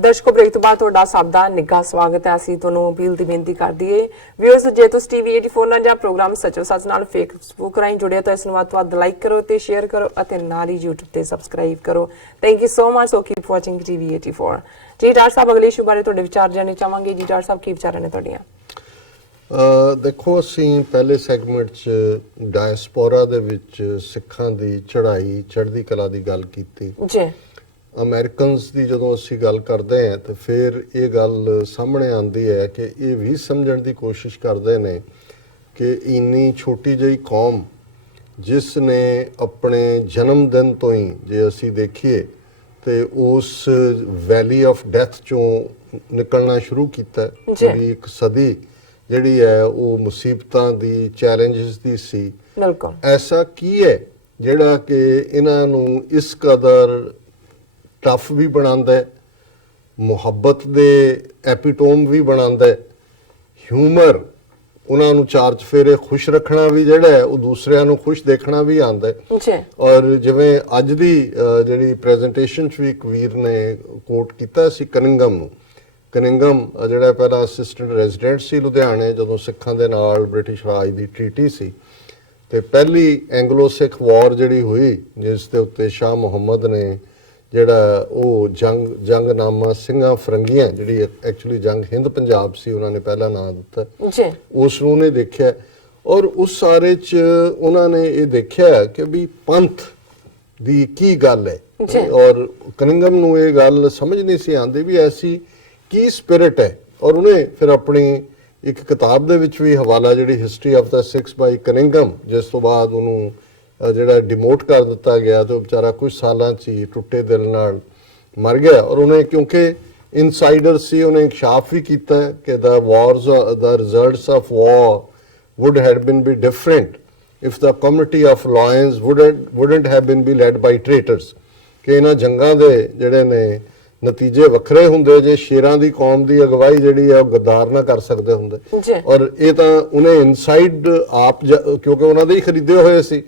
ਦਰਸ਼ਕੋ break ਤੋਂ ਬਾਅਦ ਤੁਹਾਡਾ ਸਭ ਦਾ ਨਿੱਘਾ ਸਵਾਗਤ ਹੈ। ਅਸੀਂ ਤੁਹਾਨੂੰ ਅਪੀਲ ਦੀ ਬੇਨਤੀ ਕਰ ਦਈਏ ਵਿਊਅਰਸ, ਜੇ ਤੁਸੀਂ ਟੀਵੀ 84 ਨਾਲ ਜਾਂ ਪ੍ਰੋਗਰਾਮ ਸੱਚੋ ਸੱਚ ਨਾਲ ਫੇਸਬੁੱਕ ਰਾਹੀਂ ਜੁੜੇ ਤਾਂ ਇਸ ਨੂੰ ਵੱਧ ਤੋਂ ਵੱਧ ਲਾਈਕ ਕਰੋ ਤੇ ਸ਼ੇਅਰ ਕਰੋ ਅਤੇ ਨਾਲ ਹੀ YouTube ਤੇ ਸਬਸਕ੍ਰਾਈਬ ਕਰੋ। Thank you so much. So keep watching TV 84। ਜੀ ਡਾਕਟਰ ਸਾਹਿਬ, ਅਗਲੇ ਇਸ਼ੂ ਬਾਰੇ ਤੁਹਾਡੇ ਵਿਚਾਰ ਜਾਣਨੇ ਚਾਹਾਂਗੇ। ਜੀ ਡਾਕਟਰ ਸਾਹਿਬ, ਕੀ ਵਿਚਾਰਾਂ ਨੇ ਤੁਹਾਡੀਆਂ? ਦੇਖੋ, ਅਸੀਂ ਪਹਿਲੇ ਸੈਗਮੈਂਟ 'ਚ ਡਾਇਸਪੋਰਾ ਦੇ ਵਿੱਚ ਸਿੱਖਾਂ ਦੀ ਚੜ੍ਹਦੀ ਕਲਾ ਦੀ ਗੱਲ ਕੀਤੀ ਜੀ। ਅਮਰੀਕਨਸ ਦੀ ਜਦੋਂ ਅਸੀਂ ਗੱਲ ਕਰਦੇ ਹਾਂ ਤਾਂ ਫਿਰ ਇਹ ਗੱਲ ਸਾਹਮਣੇ ਆਉਂਦੀ ਹੈ ਕਿ ਇਹ ਵੀ ਸਮਝਣ ਦੀ ਕੋਸ਼ਿਸ਼ ਕਰਦੇ ਨੇ ਕਿ ਇੰਨੀ ਛੋਟੀ ਜਿਹੀ ਕੌਮ ਜਿਸ ਨੇ ਆਪਣੇ ਜਨਮ ਦਿਨ ਤੋਂ ਹੀ, ਜੇ ਅਸੀਂ ਦੇਖੀਏ ਤੇ ਉਸ ਵੈਲੀ ਆਫ ਡੈਥ ਚੋਂ ਨਿਕਲਣਾ ਸ਼ੁਰੂ ਕੀਤਾ। ਪੂਰੀ ਇੱਕ ਸਦੀ ਜਿਹੜੀ ਹੈ ਉਹ ਮੁਸੀਬਤਾਂ ਦੀ, ਚੈਲੰਜਸ ਦੀ ਸੀ। ਬਿਲਕੁਲ। ਐਸਾ ਕੀ ਹੈ ਜਿਹੜਾ ਕਿ ਇਹਨਾਂ ਨੂੰ ਇਸ ਕਦਰ ਟਫ ਵੀ ਬਣਾਉਂਦਾ ਹੈ, ਮੁਹੱਬਤ ਦੇ ਐਪੀਟੋਮ ਵੀ ਬਣਾਉਂਦਾ ਹੈ, ਹਿਊਮਰ, ਉਹਨਾਂ ਨੂੰ ਚਾਰ ਚਫੇਰੇ ਖੁਸ਼ ਰੱਖਣਾ ਵੀ ਜਿਹੜਾ ਹੈ ਉਹ ਦੂਸਰਿਆਂ ਨੂੰ ਖੁਸ਼ ਦੇਖਣਾ ਵੀ ਆਉਂਦਾ ਹੈ। ਔਰ ਜਿਵੇਂ ਅੱਜ ਦੀ ਜਿਹੜੀ ਪ੍ਰੈਜੈਂਟੇਸ਼ਨ 'ਚ ਵੀ ਇੱਕ ਵੀਰ ਨੇ ਕੋਟ ਕੀਤਾ ਸੀ ਕਨਿੰਗਮ ਨੂੰ। ਕਨਿੰਗਮ ਜਿਹੜਾ ਪਹਿਲਾਂ ਅਸਿਸਟੈਂਟ ਰੈਜ਼ੀਡੈਂਟ ਸੀ ਲੁਧਿਆਣੇ ਜਦੋਂ ਸਿੱਖਾਂ ਦੇ ਨਾਲ ਬ੍ਰਿਟਿਸ਼ ਰਾਜ ਦੀ ਟ੍ਰੀਟੀ ਸੀ, ਤੇ ਪਹਿਲੀ ਐਂਗਲੋ ਸਿੱਖ ਵਾਰ ਜਿਹੜੀ ਹੋਈ ਜਿਸ ਦੇ ਉੱਤੇ ਸ਼ਾਹ ਮੁਹੰਮਦ ਨੇ ਜਿਹੜਾ ਉਹ ਜੰਗਨਾਮਾ ਸਿੰਘਾਂ ਫਰੰਗੀਆਂ, ਜਿਹੜੀ ਐਕਚੁਅਲੀ ਜੰਗ ਹਿੰਦ ਪੰਜਾਬ ਸੀ, ਉਹਨਾਂ ਨੇ ਪਹਿਲਾ ਨਾਂ ਦਿੱਤਾ, ਉਸ ਨੂੰ ਉਹਨੇ ਦੇਖਿਆ। ਔਰ ਉਸ ਸਾਰੇ 'ਚ ਉਹਨਾਂ ਨੇ ਇਹ ਦੇਖਿਆ ਕਿ ਵੀ ਪੰਥ ਦੀ ਕੀ ਗੱਲ ਹੈ। ਔਰ ਕਨਿੰਗਮ ਨੂੰ ਇਹ ਗੱਲ ਸਮਝ ਨਹੀਂ ਸੀ ਆਉਂਦੀ ਵੀ ਐਸੀ ਕੀ ਸਪਿਰਿਟ ਹੈ। ਔਰ ਉਹਨੇ ਫਿਰ ਆਪਣੀ ਇੱਕ ਕਿਤਾਬ ਦੇ ਵਿੱਚ ਵੀ ਹਵਾਲਾ, ਜਿਹੜੀ history of the Sikhs by Cunningham, ਜਿਸ ਤੋਂ ਬਾਅਦ ਉਹਨੂੰ ਜਿਹੜਾ ਡਿਮੋਟ ਕਰ ਦਿੱਤਾ ਗਿਆ ਤੇ ਉਹ ਵਿਚਾਰਾ ਕੁਝ ਸਾਲਾਂ 'ਚ ਹੀ ਟੁੱਟੇ ਦਿਲ ਨਾਲ ਮਰ ਗਿਆ। ਔਰ ਉਹਨੇ ਕਿਉਂਕਿ ਇਨਸਾਈਡਰ ਸੀ, ਉਹਨੇ ਇਨਕਸ਼ਾਫ ਵੀ ਕੀਤਾ ਕਿ the results of war would have been be different if the community of lions wouldn't have been be led by traitors। ਕਿ ਇਹਨਾਂ ਜੰਗਾਂ ਦੇ ਜਿਹੜੇ ਨੇ ਨਤੀਜੇ ਵੱਖਰੇ ਹੁੰਦੇ ਜੇ ਸ਼ੇਰਾਂ ਦੀ ਕੌਮ ਦੀ ਅਗਵਾਈ ਜਿਹੜੀ ਆ ਉਹ ਗੱਦਾਰ ਨਾ ਕਰ ਸਕਦੇ ਹੁੰਦੇ। ਔਰ ਇਹ ਤਾਂ ਉਹਨੇ ਇਨਸਾਈਡ ਆਪ, ਕਿਉਂਕਿ ਉਹਨਾਂ ਦੇ ਹੀ ਖਰੀਦੇ ਹੋਏ ਸੀ।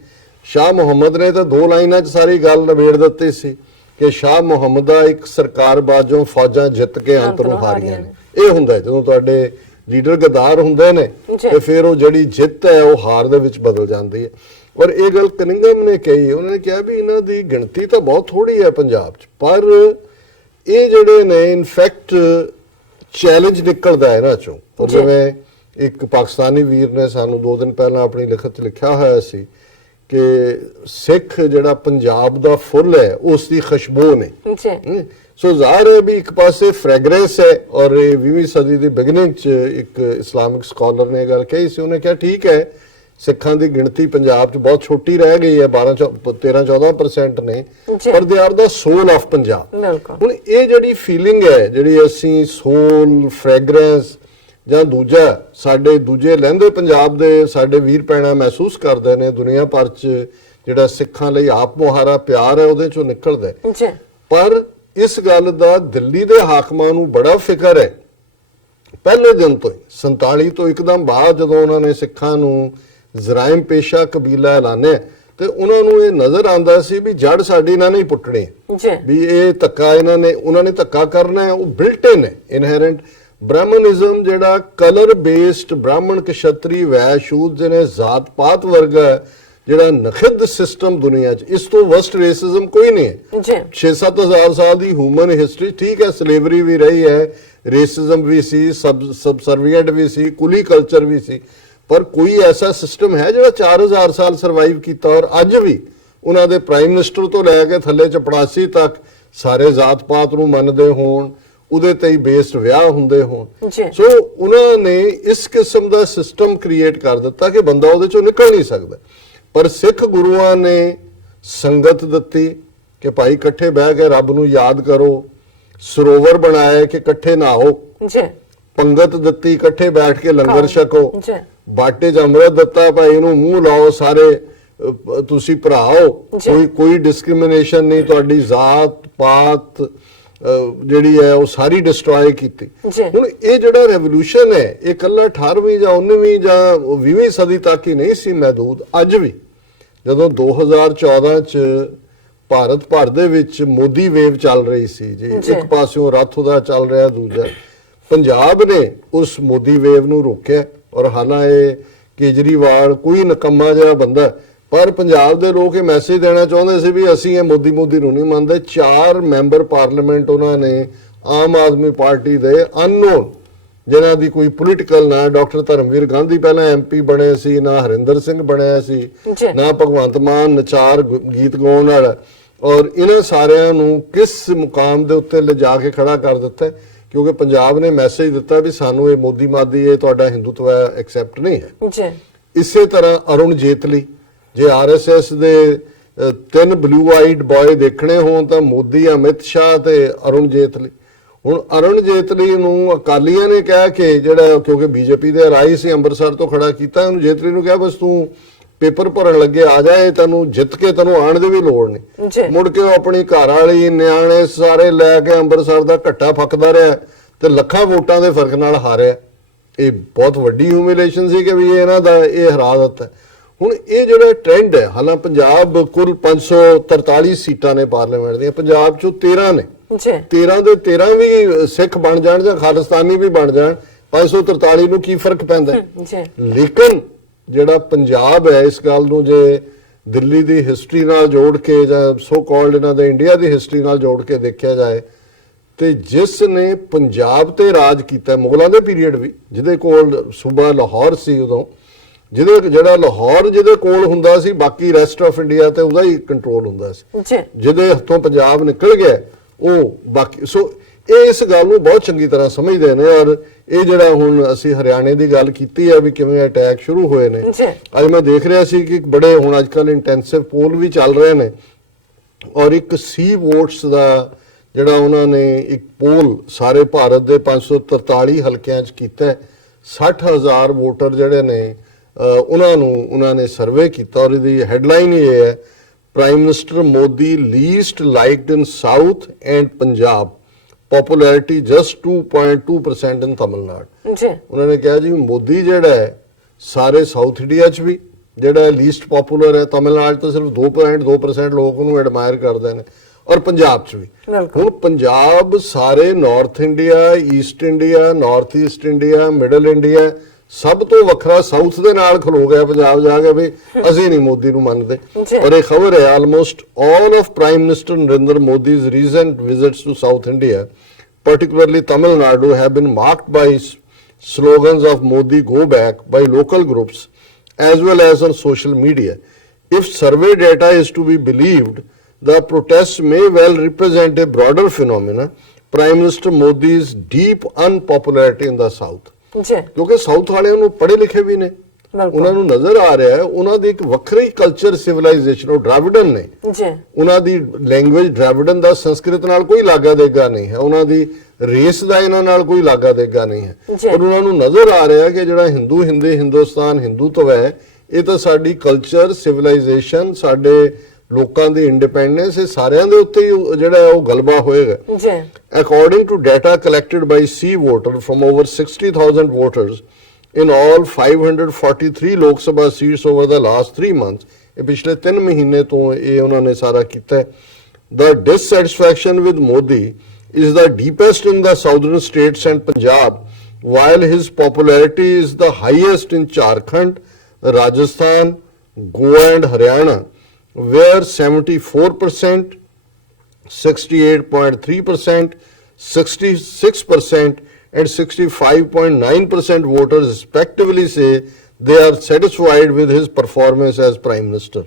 ਸ਼ਾਹ ਮੁਹੰਮਦ ਨੇ ਤਾਂ 2 ਲਾਈਨਾਂ 'ਚ ਸਾਰੀ ਗੱਲ ਨਿਬੇੜ ਦਿੱਤੀ ਸੀ ਕਿ ਸ਼ਾਹ ਮੁਹੰਮਦ ਦਾ ਇੱਕ ਸਰਕਾਰ ਬਾਜੋਂ ਫੌਜਾਂ ਜਿੱਤ ਕੇ ਅੰਤ ਨੂੰ ਹਾਰੀਆਂ ਨੇ। ਇਹ ਹੁੰਦਾ ਜਦੋਂ ਤੁਹਾਡੇ ਲੀਡਰ ਗੱਦਾਰ ਹੁੰਦੇ ਨੇ ਤੇ ਫਿਰ ਉਹ ਜਿਹੜੀ ਜਿੱਤ ਹੈ ਉਹ ਹਾਰ ਦੇ ਵਿੱਚ ਬਦਲ ਜਾਂਦੀ ਹੈ। ਔਰ ਇਹ ਗੱਲ ਕਨਿੰਗਮ ਨੇ ਕਹੀ। ਉਹਨਾਂ ਨੇ ਕਿਹਾ ਵੀ ਇਹਨਾਂ ਦੀ ਗਿਣਤੀ ਤਾਂ ਬਹੁਤ ਥੋੜੀ ਹੈ ਪੰਜਾਬ 'ਚ, ਪਰ ਇਹ ਜਿਹੜੇ ਨੇ ਇਨਫੈਕਟ ਚੈਲੰਜ ਨਿਕਲਦਾ ਇਹਨਾਂ 'ਚੋਂ। ਔਰ ਜਿਵੇਂ ਇੱਕ ਪਾਕਿਸਤਾਨੀ ਵੀਰ ਨੇ ਸਾਨੂੰ 2 ਦਿਨ ਪਹਿਲਾਂ ਆਪਣੀ ਲਿਖਤ 'ਚ ਲਿਖਿਆ ਹੋਇਆ ਸੀ ਕਿ ਸਿੱਖ ਜਿਹੜਾ ਪੰਜਾਬ ਦਾ ਫੁੱਲ ਹੈ ਉਸ ਦੀ ਖੁਸ਼ਬੂ ਨੇ। ਸੋ ਜ਼ਾਹਿਰ ਹੈ ਵੀ ਇੱਕ ਪਾਸੇ ਫ੍ਰੈਗਰੈਂਸ ਹੈ। ਔਰ ਇਹ 20ਵੀਂ ਸਦੀ ਦੀ ਬਿਗਨਿੰਗ 'ਚ ਇੱਕ ਇਸਲਾਮਿਕ ਸਕਾਲਰ ਨੇ ਗੱਲ ਕਹੀ ਸੀ। ਉਹਨੇ ਕਿਹਾ ਠੀਕ ਹੈ, ਸਿੱਖਾਂ ਦੀ ਗਿਣਤੀ ਪੰਜਾਬ 'ਚ ਬਹੁਤ ਛੋਟੀ ਰਹਿ ਗਈ ਹੈ, 13-14% ਨੇ, ਪਰ they are the soul of Punjab. ਹੁਣ ਇਹ ਜਿਹੜੀ ਫੀਲਿੰਗ ਹੈ, ਜਿਹੜੀ ਅਸੀਂ ਸੋਲ, ਫ੍ਰੈਗਰੈਂਸ ਜਾਂ ਦੂਜਾ ਸਾਡੇ ਦੂਜੇ ਲਹਿੰਦੇ ਪੰਜਾਬ ਦੇ ਸਾਡੇ ਵੀਰ ਭੈਣਾਂ ਮਹਿਸੂਸ ਕਰਦੇ ਨੇ, ਦੁਨੀਆ ਭਰ 'ਚ ਜਿਹੜਾ ਸਿੱਖਾਂ ਲਈ ਆਪ ਮੁਹਾਰਾ ਪਿਆਰ ਹੈ ਉਹਦੇ 'ਚੋਂ ਨਿਕਲਦਾ। ਪਰ ਇਸ ਗੱਲ ਦਾ ਦਿੱਲੀ ਦੇ ਹਾਕਮਾਂ ਨੂੰ ਬੜਾ ਫਿਕਰ ਹੈ ਪਹਿਲੇ ਦਿਨ ਤੋਂ ਹੀ। 47 ਤੋਂ ਇੱਕਦਮ ਬਾਅਦ ਜਦੋਂ ਉਹਨਾਂ ਨੇ ਸਿੱਖਾਂ ਨੂੰ ਜ਼ਰਾਇਮ ਪੇਸ਼ਾ ਕਬੀਲਾ ਐਲਾਨਿਆ ਤੇ ਉਹਨਾਂ ਨੂੰ ਇਹ ਨਜ਼ਰ ਆਉਂਦਾ ਸੀ ਵੀ ਜੜ ਸਾਡੀ ਇਹਨਾਂ ਨੇ ਪੁੱਟਣੀ, ਵੀ ਇਹ ਧੱਕਾ ਉਹਨਾਂ ਨੇ ਧੱਕਾ ਕਰਨਾ ਹੈ। ਉਹ ਬਿਲਟ ਇਨ ਹੈ, ਇਨਹੈਰੈਂਟ ਬ੍ਰਾਹਮਣਿਜ਼ਮ, ਜਿਹੜਾ ਕਲਰ ਬੇਸਡ ਬ੍ਰਾਹਮਣ ਕਸ਼ਤਰੀ ਵੈਸ਼ ਸ਼ੂਦ ਨੇ ਜ਼ਾਤ ਪਾਤ ਵਰਗਾ ਜਿਹੜਾ ਨਖਿੱਧ ਸਿਸਟਮ ਦੁਨੀਆ 'ਚ, ਇਸ ਤੋਂ ਵਰਸਟ ਰੇਸਿਜ਼ਮ ਕੋਈ ਨਹੀਂ ਹੈ। 6-7 ਹਜ਼ਾਰ ਸਾਲ ਦੀ ਹਿਊਮਨ ਹਿਸਟਰੀ, ਠੀਕ ਹੈ, ਸਲੇਵਰੀ ਵੀ ਰਹੀ ਹੈ, ਰੇਸਿਜ਼ਮ ਵੀ ਸੀ, ਸਬਸਰਵੀਐਂਟ ਵੀ ਸੀ, ਕੁਲੀ ਕਲਚਰ ਵੀ ਸੀ, ਪਰ ਕੋਈ ਐਸਾ ਸਿਸਟਮ ਹੈ ਜਿਹੜਾ 4000 ਸਾਲ ਸਰਵਾਈਵ ਕੀਤਾ। ਔਰ ਅੱਜ ਵੀ ਉਹਨਾਂ ਦੇ ਪ੍ਰਾਈਮ ਮਿਨਿਸਟਰ ਤੋਂ ਲੈ ਕੇ ਥੱਲੇ ਚਪੜਾਸੀ ਤੱਕ ਸਾਰੇ ਜ਼ਾਤ ਪਾਤ ਨੂੰ ਮੰਨਦੇ ਹੋਣ, ਉਹਦੇ ਤੇ ਹੀ ਬੇਸਡ ਵਿਆਹ ਹੁੰਦੇ ਹੋਣ। ਸੋ ਉਹਨਾਂ ਨੇ ਇਸ ਕਿਸਮ ਦਾ ਸਿਸਟਮ ਕ੍ਰੀਏਟ ਕਰ ਦਿੱਤਾ ਕਿ ਬੰਦਾ ਉਹਦੇ ਚੋਂ ਨਿਕਲ ਨਹੀਂ ਸਕਦਾ। ਪਰ ਸਿੱਖ ਗੁਰੂਆਂ ਨੇ ਸੰਗਤ ਦਿੱਤੀ ਕਿ ਭਾਈ ਇਕੱਠੇ ਬਹਿ ਕੇ ਰੱਬ ਨੂੰ ਯਾਦ ਕਰੋ, ਸਰੋਵਰ ਬਣਾਇਆ ਕਿ ਇਕੱਠੇ ਨਹਾਓ, ਪੰਗਤ ਦਿੱਤੀ ਇਕੱਠੇ ਬੈਠ ਕੇ ਲੰਗਰ ਛਕੋ, ਬਾਟੇ 'ਚ ਅੰਮ੍ਰਿਤ ਦਿੱਤਾ ਭਾਈ ਇਹਨੂੰ ਮੂੰਹ ਲਾਓ, ਸਾਰੇ ਤੁਸੀਂ ਭਰਾਓ, ਕੋਈ ਡਿਸਕ੍ਰਿਮੀਨੇਸ਼ਨ ਨਹੀਂ, ਤੁਹਾਡੀ ਜ਼ਾਤ ਪਾਤ ਜਿਹੜੀ ਹੈ ਉਹ ਸਾਰੀ ਡਿਸਟਰੋਏ ਕੀਤੀ। ਹੁਣ ਇਹ ਜਿਹੜਾ ਰੈਵੋਲੂਸ਼ਨ ਹੈ ਇਹ ਕੱਲਾ 18ਵੀਂ ਜਾਂ 19ਵੀਂ ਜਾਂ 20ਵੀਂ ਸਦੀ ਤੱਕ ਹੀ ਨਹੀਂ ਸੀ ਮਹਿਦੂਦ। ਅੱਜ ਵੀ ਜਦੋਂ 2014 'ਚ ਭਾਰਤ ਭਰ ਦੇ ਵਿੱਚ ਮੋਦੀ ਵੇਵ ਚੱਲ ਰਹੀ ਸੀ ਜੀ, ਇੱਕ ਪਾਸਿਓਂ ਰੱਥ ਦਾ ਚੱਲ ਰਿਹਾ, ਦੂਜਾ ਪੰਜਾਬ ਨੇ ਉਸ ਮੋਦੀ ਵੇਵ ਨੂੰ ਰੋਕਿਆ। ਔਰ ਹਾਲਾਂਕਿ ਕੇਜਰੀਵਾਲ ਕੋਈ ਨਕੰਮਾ ਜਿਹਾ ਬੰਦਾ, ਪਰ ਪੰਜਾਬ ਦੇ ਲੋਕ ਇਹ ਮੈਸੇਜ ਦੇਣਾ ਚਾਹੁੰਦੇ ਸੀ ਵੀ ਅਸੀਂ ਇਹ ਮੋਦੀ ਨੂੰ ਨਹੀਂ ਮੰਨਦੇ। 4 ਮੈਂਬਰ ਪਾਰਲੀਮੈਂਟ ਉਹਨਾਂ ਨੇ ਆਮ ਆਦਮੀ ਪਾਰਟੀ ਦੇ ਅਨਨੋਨ, ਜਿਨ੍ਹਾਂ ਦੀ ਕੋਈ ਪੋਲੀਟੀਕਲ ਨਾ ਡਾਕਟਰ ਧਰਮਵੀਰ ਗਾਂਧੀ ਪਹਿਲਾਂ ਐਮਪੀ ਬਣੇ ਸੀ, ਨਾ ਹਰਿੰਦਰ ਸਿੰਘ ਬਣਿਆ ਸੀ, ਨਾ ਭਗਵੰਤ ਮਾਨ ਨਚਾਰ ਗੀਤ ਗਾਉਣ ਵਾਲਾ, ਔਰ ਇਹਨਾਂ ਸਾਰਿਆਂ ਨੂੰ ਕਿਸ ਮੁਕਾਮ ਦੇ ਉੱਤੇ ਲਿਜਾ ਕੇ ਖੜਾ ਕਰ ਦਿੱਤਾ, ਕਿਉਂਕਿ ਪੰਜਾਬ ਨੇ ਮੈਸੇਜ ਦਿੱਤਾ ਵੀ ਸਾਨੂੰ ਇਹ ਮੋਦੀ ਮਾਦੀ, ਇਹ ਤੁਹਾਡਾ ਹਿੰਦੂਤਵ ਐਕਸੈਪਟ ਨਹੀਂ ਹੈ। ਇਸੇ ਤਰ੍ਹਾਂ ਅਰੁਣ ਜੇਤਲੀ, ਜੇ ਆਰਐਸਐਸ ਦੇ 3 ਬਲੂ ਆਈਡ ਬॉय ਦੇਖਣੇ ਹੋਣ ਤਾਂ ਮੋਦੀ, ਅਮਿਤ ਸ਼ਾਹ ਤੇ ਅਰੁਣ ਜੇਤਲੀ। ਹੁਣ ਅਰੁਣ ਜੇਤਲੀ ਨੂੰ ਅਕਾਲੀਆਂ ਨੇ ਕਹਿ ਕੇ, ਜਿਹੜਾ ਕਿਉਂਕਿ ਬੀਜੇਪੀ ਦੇ ਰਾਈ ਸੀ, ਅੰਮ੍ਰਿਤਸਰ ਤੋਂ ਖੜਾ ਕੀਤਾ, ਉਹਨੂੰ ਜੇਤਲੀ ਨੂੰ ਕਿਹਾ ਬਸ ਤੂੰ ਪੇਪਰ ਭਰਨ ਲੱਗੇ ਆ ਜਾਏ, ਤੈਨੂੰ ਜਿੱਤ ਕੇ ਤੈਨੂੰ ਆਣ ਦੀ ਵੀ ਲੋੜ ਨਹੀਂ। ਮੁੜ ਕੇ ਉਹ ਆਪਣੀ ਘਰ ਵਾਲੀ, ਨਿਆਣੇ ਸਾਰੇ ਲੈ ਕੇ ਅੰਮ੍ਰਿਤਸਰ ਦਾ ਘੱਟਾ ਫੱਕਦਾ ਰਿਹਾ ਤੇ ਲੱਖਾਂ ਵੋਟਾਂ ਦੇ ਫਰਕ ਨਾਲ ਹਾਰਿਆ। ਇਹ ਬਹੁਤ ਵੱਡੀ ਹਿਊਮਿਲੇਸ਼ਨ ਸੀ ਕਿ ਵੀ ਇਹਨਾਂ ਦਾ ਇਹ ਹਰਾ ਦਿੱਤਾ। ਹੁਣ ਇਹ ਜਿਹੜਾ ਟ੍ਰੈਂਡ ਹੈ, ਹਾਲਾਂ ਪੰਜਾਬ ਕੁੱਲ 543 ਸੀਟਾਂ ਨੇ ਪਾਰਲੀਮੈਂਟ ਦੀਆਂ, ਪੰਜਾਬ ਚੋਂ 13 ਨੇ, 13 ਦੇ 13 ਵੀ ਸਿੱਖ ਬਣ ਜਾਣ ਜਾਂ ਖਾਲਿਸਤਾਨੀ ਵੀ ਬਣ ਜਾਣ, 543 ਨੂੰ ਕੀ ਫਰਕ ਪੈਂਦਾ? ਲੇਕਿਨ ਜਿਹੜਾ ਪੰਜਾਬ ਹੈ, ਇਸ ਗੱਲ ਨੂੰ ਜੇ ਦਿੱਲੀ ਦੀ ਹਿਸਟਰੀ ਨਾਲ ਜੋੜ ਕੇ ਜਾਂ ਸੋ ਕਾਲਡ ਇਹਨਾਂ ਦੇ ਇੰਡੀਆ ਦੀ ਹਿਸਟਰੀ ਨਾਲ ਜੋੜ ਕੇ ਦੇਖਿਆ ਜਾਏ, ਤੇ ਜਿਸ ਨੇ ਪੰਜਾਬ ਤੇ ਰਾਜ ਕੀਤਾ ਮੁਗਲਾਂ ਦੇ ਪੀਰੀਅਡ ਵੀ, ਜਿਹਦੇ ਕੋਲ ਸੂਬਾ ਲਾਹੌਰ ਸੀ ਉਦੋਂ, ਜਿਹੜਾ ਲਾਹੌਰ ਜਿਹਦੇ ਕੋਲ ਹੁੰਦਾ ਸੀ, ਬਾਕੀ ਰੈਸਟ ਆਫ ਇੰਡੀਆ ਤੇ ਉਹਦਾ ਹੀ ਕੰਟਰੋਲ ਹੁੰਦਾ ਸੀ, ਜਿਹਦੇ ਹੱਥੋਂ ਪੰਜਾਬ ਨਿਕਲ ਗਿਆ ਉਹ ਬਾਕੀ। ਸੋ ਇਹ ਇਸ ਗੱਲ ਨੂੰ ਬਹੁਤ ਚੰਗੀ ਤਰ੍ਹਾਂ ਸਮਝਦੇ ਨੇ। ਔਰ ਇਹ ਜਿਹੜਾ ਹੁਣ ਅਸੀਂ ਹਰਿਆਣੇ ਦੀ ਗੱਲ ਕੀਤੀ ਹੈ ਵੀ ਕਿਵੇਂ ਅਟੈਕ ਸ਼ੁਰੂ ਹੋਏ ਨੇ, ਅੱਜ ਮੈਂ ਦੇਖ ਰਿਹਾ ਸੀ ਕਿ ਬੜੇ ਹੁਣ ਅੱਜ ਕੱਲ੍ਹ ਇੰਟੈਂਸਿਵ ਪੋਲ ਵੀ ਚੱਲ ਰਹੇ ਨੇ, ਔਰ ਇੱਕ ਸੀ ਵੋਟਸ ਦਾ ਜਿਹੜਾ ਉਹਨਾਂ ਨੇ ਇੱਕ ਪੋਲ ਸਾਰੇ ਭਾਰਤ ਦੇ 543 ਹਲਕਿਆਂ 'ਚ ਕੀਤਾ, 60,000 ਵੋਟਰ ਜਿਹੜੇ ਨੇ ਉਹਨਾਂ ਨੇ ਸਰਵੇ ਕੀਤਾ, ਔਰ ਇਹਦੀ ਹੈਡਲਾਈਨ ਇਹ ਹੈ, prime minister Modi least liked in south and Punjab, popularity just 2.2% ਇਨ ਤਮਿਲਨਾਡੂ। ਉਹਨਾਂ ਨੇ ਕਿਹਾ ਜੀ ਮੋਦੀ ਜਿਹੜਾ ਹੈ ਸਾਰੇ ਸਾਊਥ ਇੰਡੀਆ 'ਚ ਵੀ ਜਿਹੜਾ ਲੀਸਟ ਪਪੂਲਰ ਹੈ, ਤਮਿਲਨਾਡੂ ਤੋਂ ਸਿਰਫ 2.2% ਲੋਕ ਉਹਨੂੰ ਐਡਮਾਇਰ ਕਰਦੇ ਨੇ, ਔਰ ਪੰਜਾਬ 'ਚ ਵੀ। ਹੁਣ ਪੰਜਾਬ ਸਾਰੇ north India, East India, north East India, middle India, ਸਭ ਤੋਂ ਵੱਖਰਾ ਸਾਊਥ ਦੇ ਨਾਲ ਖਲੋ ਗਿਆ ਪੰਜਾਬ ਜਾ ਕੇ ਵੀ ਅਸੀਂ ਨਹੀਂ ਮੋਦੀ ਨੂੰ ਮੰਨਦੇ। ਔਰ ਇਹ ਖਬਰ ਹੈ almost all of prime minister Narendra Modi's recent visits to south India, particularly Tamil Nadu, have been marked by slogans of Modi go back by local groups as well as on social media. If survey data is to be believed, the protests may well represent a broader phenomena, Prime Minister Modi's deep unpopularity in the South. ਕਿਉਂਕਿ south ਵਾਲਿਆਂ ਨੂੰ ਪੜ੍ਹੇ ਲਿਖੇ ਵੀ ਨੇ, ਉਹਨਾਂ ਨੂੰ ਨਜ਼ਰ ਆ ਰਿਹਾ ਹੈ ਉਹਨਾਂ ਦੀ ਇੱਕ ਵੱਖਰੀ ਕਲਚਰ, ਸਿਵਲਾਈਜੇਸ਼ਨ, ਉਹ ਡਰਾਵਿਡਨ ਨੇ, ਉਹਨਾਂ ਦੀ ਲੈਂਗੁਏਜ ਡਰਾਵਿਡਨ ਦਾ ਸੰਸਕ੍ਰਿਤ ਨਾਲ ਕੋਈ ਲਾਗਾ ਦੇਗਾ ਨਹੀਂ ਹੈ, ਉਹਨਾਂ ਦੀ ਰੇਸ ਦਾ ਇਹਨਾਂ ਨਾਲ ਕੋਈ ਲਾਗਾ ਦੇਗਾ ਨਹੀਂ ਹੈ। ਔਰ ਉਹਨਾਂ ਨੂੰ ਨਜ਼ਰ ਆ ਰਿਹਾ ਕਿ ਜਿਹੜਾ ਹਿੰਦੁਸਤਾਨ ਹਿੰਦੂਤਵ ਹੈ, ਇਹ ਤਾਂ ਸਾਡੀ ਕਲਚਰ, ਸਿਵਲਾਈਜੇਸ਼ਨ, ਸਾਡੇ ਲੋਕਾਂ ਦੀ ਇੰਡੀਪੈਂਡੈਂਸ, ਇਹ ਸਾਰਿਆਂ ਦੇ ਉੱਤੇ ਜਿਹੜਾ ਉਹ ਗਲਬਾ ਹੋਏਗਾ। According to data collected by Sea Voter from over 60,000 voters in all 543 Lok Sabha seats over the last 3 months, ਇਹ ਪਿਛਲੇ 3 ਮਹੀਨੇ ਤੋਂ ਇਹ ਉਹਨਾਂ ਨੇ ਸਾਰਾ ਕੀਤਾ ਹੈ, the dissatisfaction with Modi is the deepest in the southern states and Punjab, while his popularity is the highest in Jharkhand, Rajasthan, Goa and Haryana, where 74%, 68.3%, 66% and 65.9% voters respectively say they are satisfied with his performance as Prime Minister.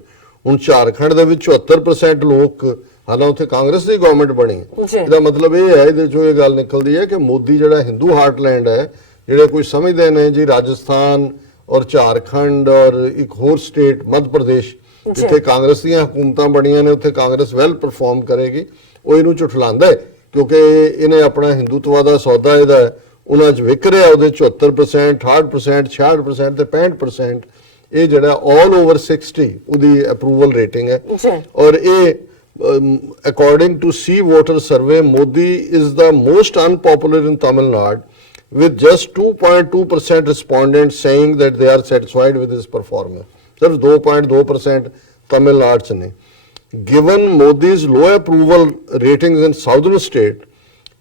ਹੁਣ ਝਾਰਖੰਡ ਦੇ ਵਿੱਚ 74% ਲੋਕ, ਹਾਲਾਂ ਉੱਥੇ ਕਾਂਗਰਸ ਦੀ government ਬਣੀ ਹੈ, ਇਹਦਾ ਮਤਲਬ ਇਹ ਹੈ, ਇਹਦੇ ਚੋਂ ਇਹ ਗੱਲ ਨਿਕਲਦੀ ਹੈ ਕਿ ਮੋਦੀ ਜਿਹੜਾ ਹਿੰਦੂ ਹਾਰਟਲੈਂਡ ਹੈ, ਜਿਹੜੇ ਕੋਈ ਸਮਝਦੇ ਨੇ ਜੀ ਰਾਜਸਥਾਨ ਔਰ ਝਾਰਖੰਡ ਔਰ ਇੱਕ ਹੋਰ ਸਟੇਟ ਮੱਧ ਪ੍ਰਦੇਸ਼ ਜਿੱਥੇ ਕਾਂਗਰਸ ਦੀਆਂ ਹਕੂਮਤਾਂ ਬਣੀਆਂ ਨੇ ਉੱਥੇ ਕਾਂਗਰਸ ਵੈਲ ਪਰਫਾਰਮ ਕਰੇਗੀ, ਉਹ ਇਹਨੂੰ ਝੁਠਲਾਉਂਦਾ ਹੈ ਕਿਉਂਕਿ ਇਹਨੇ ਆਪਣਾ ਹਿੰਦੂਤਵਾ ਦਾ ਸੌਦਾ ਇਹਦਾ ਉਹਨਾਂ 'ਚ ਵਿਕ ਰਿਹਾ, ਉਹਦੇ 74%, 68%, 66% ਤੇ 65%, ਇਹ ਜਿਹੜਾ ਆਲ ਓਵਰ 60 ਉਹਦੀ ਅਪਰੂਵਲ ਰੇਟਿੰਗ ਹੈ। ਔਰ ਇਹ according to C voter survey, Modi is the most unpopular in Tamil Nadu with just 2.2% respondents saying that they are satisfied with his performance. ਸਿਰਫ 2.2% ਤਮਿਲਨਾਡੂ 'ਚ ਨੇ। given Modi's low approval ratings in southern state,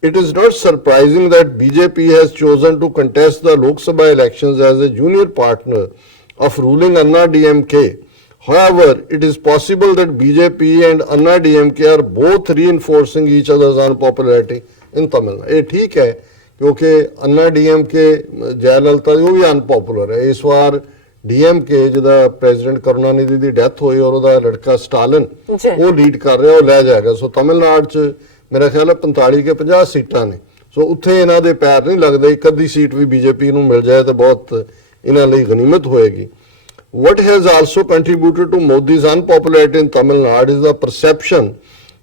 it is not surprising that BJP has chosen to contest the Lok Sabha elections as a junior partner of ruling Anna DMK. However, it is possible that BJP and Anna DMK are both reinforcing each other's unpopularity in Tamil Nadu. ये ठीक है क्योंकि अन्ना DMK Jayalalithaa जो भी unpopular है इस बार DMK ਜਿਹਦਾ president Karunanidhi ਦੀ death ਹੋਈ ਔਰ ਉਹਦਾ ਲੜਕਾ ਸਟਾਲਿਨ ਉਹ ਲੀਡ ਕਰ ਰਿਹਾ ਉਹ ਲੈ ਜਾਏਗਾ ਸੋ ਤਮਿਲਨਾਡੂ ਚ ਮੇਰਾ ਖਿਆਲ ਹੈ 45 ਕੇ 50 ਸੀਟਾਂ ਨੇ ਸੋ ਉੱਥੇ ਇਹਨਾਂ ਦੇ ਪੈਰ ਨਹੀਂ ਲੱਗਦੇ ਇੱਕ ਅੱਧੀ ਸੀਟ ਵੀ BJP ਨੂੰ ਮਿਲ ਜਾਏ ਤਾਂ ਬਹੁਤ ਇਹਨਾਂ ਲਈ ਗਨੀਮਤ ਹੋਏਗੀ What has also contributed to Modi's unpopularity in Tamil Nadu is the perception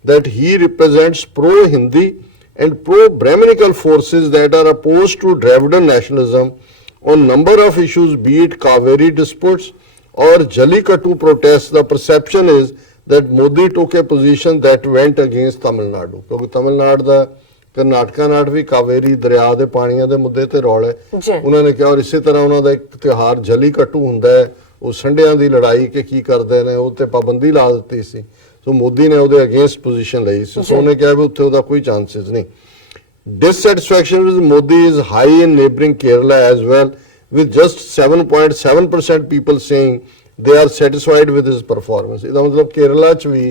that he represents pro-Hindi and pro-Brahminical forces that are opposed to Dravidian nationalism on number of issues, be it Kaveri disputes or Jallikattu protests. The perception is that Modi took a position that went against Tamil Nadu. क्योंकि तमिलनाडु ਦਾ ਕਰਨਾਟਕਾ ਨਾਲ ਵੀ ਕਾਵੇਰੀ ਦਰਿਆ ਦੇ ਪਾਣੀਆਂ ਦੇ ਮੁੱਦੇ ਤੇ ਰੌਲਾ ਹੈ ਉਹਨਾਂ ਨੇ ਕਿਹਾ ਔਰ ਇਸੇ ਤਰ੍ਹਾਂ ਉਹਨਾਂ ਦਾ ਇੱਕ ਤਿਉਹਾਰ ਜਲੀਕੱਟੂ ਹੁੰਦਾ ਹੈ ਉਹ ਸੰਡਿਆਂ ਦੀ ਲੜਾਈ ਕਿ ਕੀ ਕਰਦੇ ਨੇ ਉਹ ਤੇ ਪਾਬੰਦੀ ਲਾ ਦਿੱਤੀ ਸੀ ਸੋ ਮੋਦੀ ਨੇ ਉਹਦੇ ਅਗੇਂਸਟ ਪੋਜੀਸ਼ਨ ਲਈ ਸੀ ਸੋ ਉਹਨੇ ਕਿਹਾ ਵੀ ਉੱਥੇ ਉਹਦਾ ਕੋਈ ਚਾਂਸਸ ਨਹੀਂ dissatisfaction with Modi is high in neighboring Kerala as well with just 7.7% people saying they are satisfied with his performance ਇਹਦਾ ਮਤਲਬ ਕੇਰਲਾ ਚ ਵੀ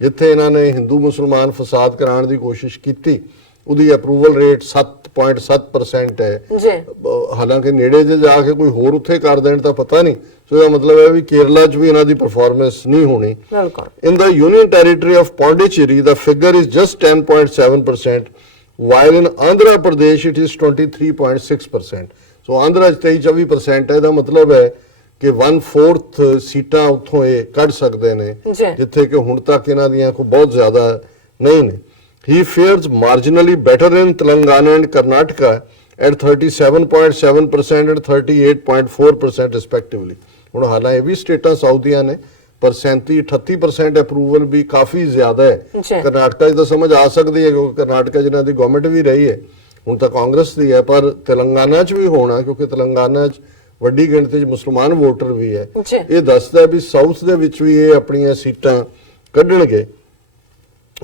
ਜਿੱਥੇ ਇਹਨਾਂ ਨੇ ਹਿੰਦੂ ਮੁਸਲਮਾਨ ਫਸਾਦ ਕਰਾਉਣ ਦੀ ਕੋਸ਼ਿਸ਼ ਕੀਤੀ ਉਹਦੀ ਅਪਰੂਵਲ ਰੇਟ 7.7% ਹੈ ਹਾਲਾਂਕਿ ਨੇੜੇ ਜੇ ਜਾ ਕੇ ਕੋਈ ਹੋਰ ਉੱਥੇ ਕਰ ਦੇਣ ਤਾਂ ਪਤਾ ਨਹੀਂ ਸੋ ਇਹਦਾ ਮਤਲਬ ਹੈ ਵੀ ਕੇਰਲਾ 'ਚ ਵੀ ਇਹਨਾਂ ਦੀ ਪਰਫਾਰਮੈਂਸ ਨਹੀਂ ਹੋਣੀ in the union territory of Pondicherry the figure is just 10.7% while in Andhra Pradesh it is 23.6% so Andhra 'ਚ 23-24% ਹੈ ਇਹਦਾ ਮਤਲਬ ਹੈ ਕਿ 1/4 ਸੀਟਾਂ ਉੱਥੋਂ ਇਹ ਕੱਢ ਸਕਦੇ ਨੇ ਜਿੱਥੇ ਕਿ ਹੁਣ ਤੱਕ ਇਹਨਾਂ ਦੀਆਂ ਕੋਈ ਬਹੁਤ ਜ਼ਿਆਦਾ ਨਹੀਂ ਨੇ He fares marginally better in Telangana and Karnataka at 37.7% and 38.4% respectively. ਹੁਣ ਹਾਲਾਂ ਇਹ ਵੀ ਸਟੇਟਾਂ ਸਾਊਥ ਦੀਆਂ ਨੇ ਪਰ 37-38% ਅਪਰੂਵਲ ਵੀ ਕਾਫੀ ਜ਼ਿਆਦਾ ਹੈ ਕਰਨਾਟਕਾ 'ਚ ਤਾਂ ਸਮਝ ਆ ਸਕਦੀ ਹੈ ਕਿਉਂਕਿ ਕਰਨਾਟਕਾ ਜਿਹਨਾਂ ਦੀ ਗਵਰਨਮੈਂਟ ਵੀ ਰਹੀ ਹੈ ਹੁਣ ਤਾਂ ਕਾਂਗਰਸ ਦੀ ਹੈ ਪਰ ਤੇਲੰਗਾਨਾ 'ਚ ਵੀ ਹੋਣਾ ਕਿਉਂਕਿ ਤੇਲੰਗਾਨਾ 'ਚ ਵੱਡੀ ਗਿਣਤੀ 'ਚ ਮੁਸਲਮਾਨ ਵੋਟਰ ਵੀ ਹੈ ਇਹ ਦੱਸਦਾ ਵੀ ਸਾਊਥ ਦੇ ਵਿੱਚ ਵੀ ਇਹ ਆਪਣੀਆਂ ਸੀਟਾਂ ਕੱਢਣਗੇ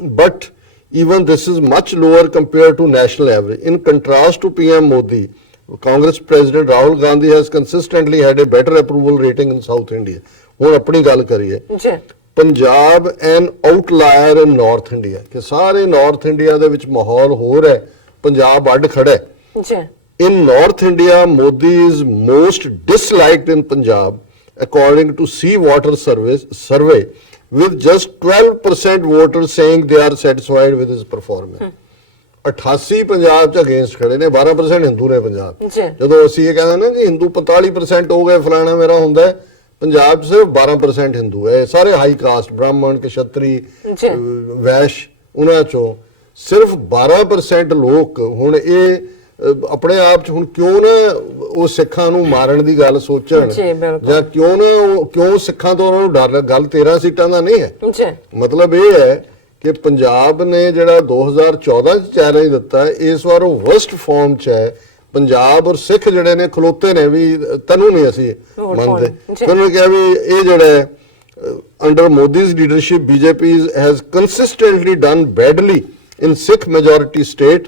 but even this is much lower compared to national average. In contrast to PM Modi, Congress President Rahul Gandhi has consistently had a better approval rating in South India. ਹੁਣ ਆਪਣੀ ਗੱਲ ਕਰੀਏ ਪੰਜਾਬ ਐਨ ਆਊਟਲਾਇਰ ਇਨ ਨਾਰਥ ਇੰਡੀਆ ਕਿ ਸਾਰੇ north India ਦੇ ਵਿੱਚ ਮਾਹੌਲ ਹੋਰ ਹੈ ਪੰਜਾਬ ਅੱਡ ਖੜਾ ਹੈ In North India, Modi is most disliked in Punjab according to Sea Water survey with just 12% voters saying they are satisfied with his performance. 88 Punjab ਚ ਅਗੇਂਸਟ ਖੜੇ ਨੇ 12% ਹਿੰਦੂ ਨੇ ਪੰਜਾਬ ਜਦੋਂ ਅਸੀਂ ਇਹ ਕਹਿੰਦੇ ਨਾ ਜੀ ਹਿੰਦੂ 45% ਹੋ ਗਏ ਫਲਾਣਾ ਮੇਰਾ ਹੁੰਦਾ ਪੰਜਾਬ ਚ ਸਿਰਫ 12% ਹਿੰਦੂ ਹੈ ਸਾਰੇ ਹਾਈ ਕਾਸਟ ਬ੍ਰਾਹਮਣ ਕਸ਼ਤਰੀ ਵੈਸ਼ ਉਹਨਾਂ ਚੋਂ ਸਿਰਫ 12% ਲੋਕ ਹੁਣ ਇਹ ਆਪਣੇ ਆਪ ਚ ਹੁਣ ਕਿਉਂ ਨਾ ਉਹ ਸਿੱਖਾਂ ਨੂੰ ਮਾਰਨ ਦੀ ਗੱਲ ਸੋਚਣ ਜਾਂ ਕਿਉਂ ਸਿੱਖਾਂ ਤੋਂ ਉਹਨਾਂ ਨੂੰ ਡਰ ਗੱਲ 13 ਸੀਟਾਂ ਦਾ ਨਹੀਂ ਹੈ ਮਤਲਬ ਇਹ ਹੈ ਕਿ ਪੰਜਾਬ ਨੇ ਜਿਹੜਾ 2014 ਚ ਚੈਲੰਜ ਦਿੱਤਾ ਇਸ ਵਾਰ ਉਹ ਵਰਸਟ ਫਾਰਮ ਚ ਹੈ ਪੰਜਾਬ ਔਰ ਸਿੱਖ ਜਿਹੜੇ ਨੇ ਖਲੋਤੇ ਨੇ ਵੀ ਤੈਨੂੰ ਨਹੀਂ ਅਸੀਂ ਮੰਨਦੇ ਫਿਰ ਉਹਨੇ ਕਿਹਾ ਵੀ ਇਹ ਜਿਹੜਾ under ਮੋਦੀ's leadership BJP has consistently done badly in Sikh majority state.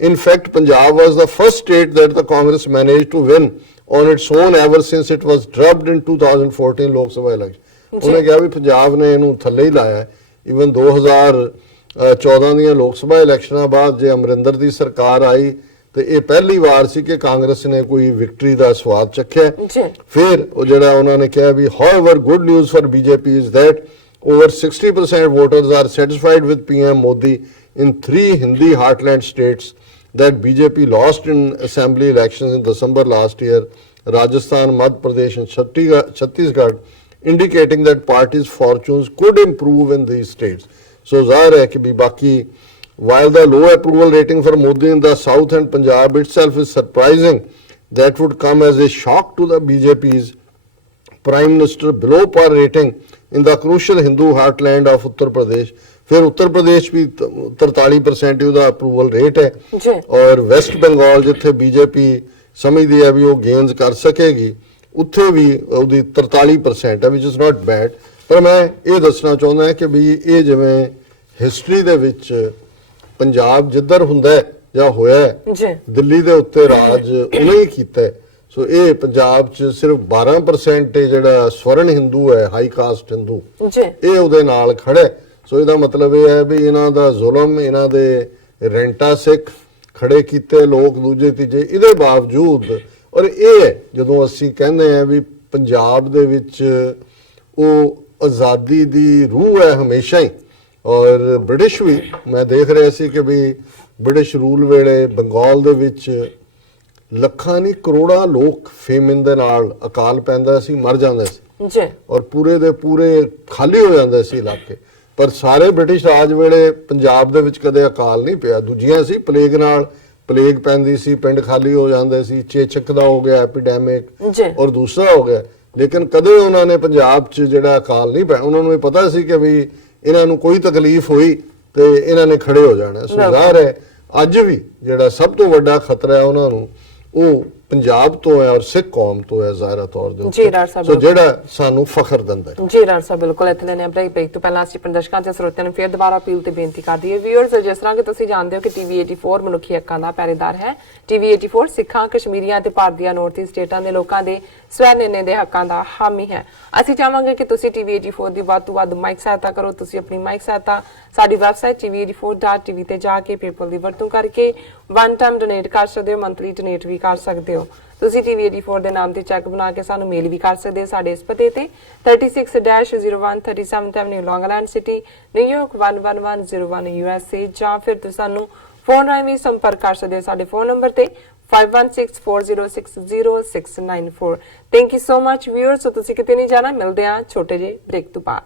In fact, Punjab was the first state that the Congress managed to win on its own ever since it was drubbed in 2014 Lok Sabha election. ਉਹਨੇ ਕਿਹਾ ਵੀ ਪੰਜਾਬ ਨੇ ਇਹਨੂੰ ਥੱਲੇ ਹੀ ਲਾਇਆ even 2014 ਦੀਆਂ ਲੋਕ ਸਭਾ ਇਲੈਕਸ਼ਨਾਂ ਬਾਅਦ ਜੇ ਅਮਰਿੰਦਰ ਦੀ ਸਰਕਾਰ ਆਈ ਤੇ ਇਹ ਪਹਿਲੀ ਵਾਰ ਸੀ ਕਿ ਕਾਂਗਰਸ ਨੇ ਕੋਈ ਵਿਕਟਰੀ ਦਾ ਸਵਾਦ ਚੱਖਿਆ ਫਿਰ ਉਹ ਜਿਹੜਾ ਉਹਨਾਂ ਨੇ ਕਿਹਾ ਵੀ however good news for BJP is that over 60% voters are satisfied with PM Modi in 3 Hindi heartland states that BJP lost in assembly elections in December last year, Rajasthan, Madhya Pradesh and Chhattisgarh, indicating that parties' fortunes could improve in these states. So zahir hai ki bhi baki while the low approval rating for Modi in the South and Punjab itself is surprising, that would come as a shock to the BJP's Prime Minister below par rating in the crucial Hindu heartland of Uttar Pradesh. फिर उत्तर प्रदेश भी 43% ਉਹਦਾ approval rate ਹੈ ਔਰ West Bengal ਜਿੱਥੇ BJP ਸਮਝਦੀ ਹੈ ਵੀ ਉਹ gains ਕਰ ਸਕੇਗੀ ਉੱਥੇ ਵੀ ਉਹਦੀ 43% ਹੈ which is not bad ਪਰ ਮੈਂ ਇਹ ਦੱਸਣਾ ਚਾਹੁੰਦਾ ਕਿ ਵੀ ਇਹ ਜਿਵੇਂ ਹਿਸਟਰੀ ਦੇ ਵਿੱਚ ਪੰਜਾਬ ਜਿੱਧਰ ਹੁੰਦਾ ਹੈ ਜਾਂ ਹੋਇਆ ਹੈ, ਜੀ ਦਿੱਲੀ ਦੇ ਉੱਤੇ ਰਾਜ ਉਹਨੇ ਹੀ ਕੀਤਾ ਹੈ। ਸੋ ਇਹ ਪੰਜਾਬ 'ਚ ਸਿਰਫ 12% ਹੈ ਜਿਹੜਾ ਸਵਰਨ ਹਿੰਦੂ ਹੈ, ਹਾਈ ਕਾਸਟ ਹਿੰਦੂ, ਜੀ ਇਹ ਉਹਦੇ ਨਾਲ ਖੜਾ ਹੈ। ਸੋ ਇਹਦਾ ਮਤਲਬ ਇਹ ਹੈ ਵੀ ਇਹਨਾਂ ਦਾ ਜ਼ੁਲਮ, ਇਹਨਾਂ ਦੇ ਰੈਂਟਾ ਸਿੱਖ ਖੜੇ ਕੀਤੇ ਲੋਕ ਦੂਜੇ ਤੀਜੇ, ਇਹਦੇ ਬਾਵਜੂਦ, ਔਰ ਇਹ ਹੈ ਜਦੋਂ ਅਸੀਂ ਕਹਿੰਦੇ ਆ ਵੀ ਪੰਜਾਬ ਦੇ ਵਿੱਚ ਉਹ ਆਜ਼ਾਦੀ ਦੀ ਰੂਹ ਹੈ ਹਮੇਸ਼ਾ ਹੀ। ਔਰ ਬ੍ਰਿਟਿਸ਼ ਵੀ, ਮੈਂ ਦੇਖ ਰਿਹਾ ਸੀ ਕਿ ਵੀ ਬ੍ਰਿਟਿਸ਼ ਰੂਲ ਵੇਲੇ ਬੰਗਾਲ ਦੇ ਵਿੱਚ ਲੱਖਾਂ ਨਹੀਂ ਕਰੋੜਾਂ ਲੋਕ ਫੇਮਿਨ ਦੇ ਨਾਲ, ਅਕਾਲ ਪੈਂਦਾ ਸੀ, ਮਰ ਜਾਂਦੇ ਸੀ, ਜੀ ਔਰ ਪੂਰੇ ਦੇ ਪੂਰੇ ਖਾਲੀ ਹੋ ਜਾਂਦੇ ਸੀ ਇਲਾਕੇ। ਪਰ ਸਾਰੇ ਬ੍ਰਿਟਿਸ਼ ਰਾਜ ਵੇਲੇ ਪੰਜਾਬ ਦੇ ਵਿੱਚ ਕਦੇ ਅਕਾਲ ਨਹੀਂ ਪਿਆ। ਦੂਜੀਆਂ ਸੀ ਪਲੇਗ ਨਾਲ, ਪਲੇਗ ਪੈਂਦੀ ਸੀ, ਪਿੰਡ ਖਾਲੀ ਹੋ ਜਾਂਦੇ ਸੀ, ਚੇਚਕ ਦਾ ਹੋ ਗਿਆ ਐਪੀਡੈਮਿਕ, ਜੀ ਔਰ ਦੂਸਰਾ ਹੋ ਗਿਆ। ਲੇਕਿਨ ਕਦੇ ਉਹਨਾਂ ਨੇ ਪੰਜਾਬ 'ਚ ਜਿਹੜਾ ਅਕਾਲ ਨਹੀਂ ਪਿਆ। ਉਹਨਾਂ ਨੂੰ ਇਹ ਪਤਾ ਸੀ ਕਿ ਵੀ ਇਹਨਾਂ ਨੂੰ ਕੋਈ ਤਕਲੀਫ ਹੋਈ ਤੇ ਇਹਨਾਂ ਨੇ ਖੜੇ ਹੋ ਜਾਣਾ। ਸੋ ਜ਼ਾਹਰ ਹੈ ਅੱਜ ਵੀ ਜਿਹੜਾ ਸਭ ਤੋਂ ਵੱਡਾ ਖਤਰਾ ਹੈ ਉਹਨਾਂ ਨੂੰ, ਉਹ ਪੰਜਾਬ ਤੋਂ ਹੈ ਔਰ ਸਿੱਖ ਕੌਮ ਤੋਂ ਹੈ ਜ਼ਾਹਿਰਾ ਤੌਰ ਦੇ ਜੀ ਡਾਕਟਰ ਸਾਹਿਬ, ਸੋ ਜਿਹੜਾ ਸਾਨੂੰ ਫਖਰ ਦਿੰਦਾ ਹੈ। ਜੀ ਡਾਕਟਰ ਸਾਹਿਬ ਬਿਲਕੁਲ। ਇੱਥੇ ਲੈਣੇ ਬ੍ਰੇਕ ਤੋਂ ਪਹਿਲਾਂ ਅਸੀਂ ਦਰਸ਼ਕਾਂ ਤੇ ਸਰੋਤਿਆਂ ਨੂੰ ਫਿਰ ਦੁਬਾਰਾ ਅਪੀਲ ਤੇ ਬੇਨਤੀ ਕਰਦੀ ਹੈ ਵੀਅਰਸ, ਜਿਸ ਤਰ੍ਹਾਂ ਕਿ ਤੁਸੀਂ ਜਾਣਦੇ ਹੋ ਕਿ ਟੀਵੀ 84 ਮਨੁੱਖੀ ਹੱਕਾਂ ਦਾ ਪਹਿਰੇਦਾਰ ਹੈ। ਟੀਵੀ 84 ਸਿੱਖਾਂ, ਕਸ਼ਮੀਰੀਆਂ ਤੇ ਭਾਰਤੀਆਂ ਨਾਰਥ ਈਸਟ ਸਟੇਟਾਂ ਦੇ ਲੋਕਾਂ ਦੇ ਸਵੈ ਨਿਰਣੇ ਦੇ ਹੱਕਾਂ ਦਾ ਹਾਮੀ ਹੈ। ਅਸੀਂ ਚਾਹਾਂਗੇ ਕਿ ਤੁਸੀਂ ਟੀਵੀ 84 ਦੀ ਵੱਧ ਤੋਂ ਵੱਧ ਮਾਈਕ ਸਹਾਇਤਾ ਕਰੋ। ਤੁਸੀਂ ਆਪਣੀ ਮਾਈਕ ਸਹਾਇਤਾ ਸਾਡੀ ਵੈਬਸਾਈਟ tv84.tv ਤੇ ਜਾ ਕੇ ਪੇਪਲ ਦੀ ਵਰਤੋਂ ਕਰਕੇ ਵਨ ਟਾਈਮ ਡੋਨੇਟ ਕਰ ਸਕਦੇ ਹੋ, ਮੰਥਲੀ ਡੋਨੇਟ ਵੀ ਕਰ ਸਕਦੇ ਹੋ। ਤੁਸੀਂ ਟੀਵੀ 84 ਦੇ ਨਾਮ ਤੇ ਚੈੱਕ ਬਣਾ ਕੇ ਸਾਨੂੰ ਮੇਲ ਵੀ ਕਰ ਸਕਦੇ ਹੋ ਸਾਡੇ ਇਸ ਪਤੇ ਤੇ 36-01 37th Avenue, Long Island City, New York 11101 USA, ਜਾਂ ਫਿਰ ਤੁਸੀਂ ਸਾਨੂੰ ਫੋਨ ਰਾਹੀਂ ਵੀ ਸੰਪਰਕ ਕਰ ਸਕਦੇ ਹੋ ਸਾਡੇ ਫੋਨ ਨੰਬਰ ਤੇ 5164060694। Thank you so much viewers. ਤੁਸੀਂ ਕਿਤੇ ਨਹੀਂ ਜਾਣਾ, ਮਿਲਦੇ ਹਾਂ ਛੋਟੇ ਜਿਹੇ ਬ੍ਰੇਕ ਤੋਂ ਬਾਅਦ।